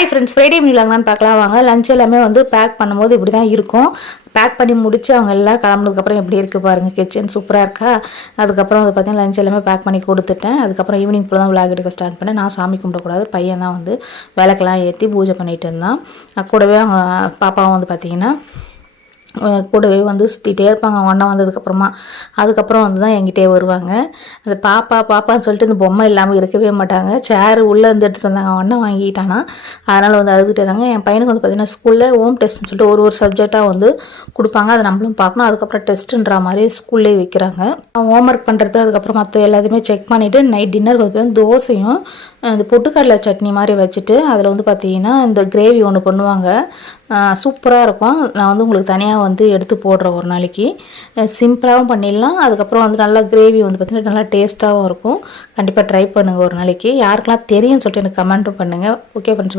Hi friends, Friday மீலாங்கன்னு பார்க்கலாம் வாங்க. Lunch எல்லாமே வந்து பேக் பண்ணும்போது இப்படி தான் இருக்கும். பேக் பண்ணி முடிச்சு அவங்க எல்லாம் கிளம்புனதுக்கப்புறம் எப்படி இருக்குது பாருங்கள். கிச்சன் சூப்பராக இருக்கா. அதுக்கப்புறம் வந்து பார்த்தீங்கன்னா லஞ்ச் எல்லாமே பேக் பண்ணி கொடுத்துட்டேன். அதுக்கப்புறம் ஈவினிங் போல் தான் விளாக் எடுக்க ஸ்டார்ட் பண்ணேன். நான் சாமி கும்பிடக்கூடாது, பையன் தான் வந்து விளக்கெல்லாம் ஏற்றி பூஜை பண்ணிகிட்டு இருந்தான். கூடவே அவங்க பாப்பாவும் வந்து பார்த்திங்கன்னா கூடவே வந்து சுற்றிகிட்டே இருப்பாங்க. அவங்க அண்ணன் வந்ததுக்கப்புறமா அதுக்கப்புறம் வந்து தான் என்கிட்டே வருவாங்க. அந்த பாப்பான்னு சொல்லிட்டு இந்த பொம்மை இல்லாமல் இருக்கவே மாட்டாங்க. சேர் உள்ளே வந்து எடுத்துகிட்டு வந்தாங்க. அவன் அண்ணன் வாங்கிட்டானா, அதனால் வந்து அழுதுகிட்டே இருந்தாங்க. என் பையனுக்கு வந்து பார்த்திங்கன்னா ஸ்கூலில் ஹோம் டெஸ்ட்னு சொல்லிட்டு ஒரு சப்ஜெக்டாக வந்து கொடுப்பாங்க. அதை நம்மளும் பார்க்கணும். அதுக்கப்புறம் டெஸ்ட்டுன்ற மாதிரி ஸ்கூல்லே வைக்கிறாங்க. அவன் ஹோம் ஒர்க் பண்ணுறது அதுக்கப்புறம் மற்ற எல்லாத்தையுமே செக் பண்ணிவிட்டு நைட் டின்னருக்கு வந்து தோசையும் இந்த பொட்டுக்கடலை சட்னி மாதிரி வச்சுட்டு அதில் வந்து பார்த்திங்கன்னா இந்த கிரேவி ஒன்று பண்ணுவாங்க. சூப்பராக இருக்கும். நான் வந்து உங்களுக்கு தனியாக வந்து எடுத்து போடுறேன் ஒரு நாளைக்கு. சிம்பிளாகவும் பண்ணிடலாம். அதுக்கப்புறம் வந்து நல்லா கிரேவி வந்து பார்த்திங்கன்னா நல்லா டேஸ்ட்டாகவும் இருக்கும். கண்டிப்பாக ட்ரை பண்ணுங்கள் ஒரு நாளைக்கு. யாருக்கெல்லாம் தெரியும்னு சொல்லிட்டு எனக்கு கமெண்ட்டும் பண்ணுங்கள். Okay friends.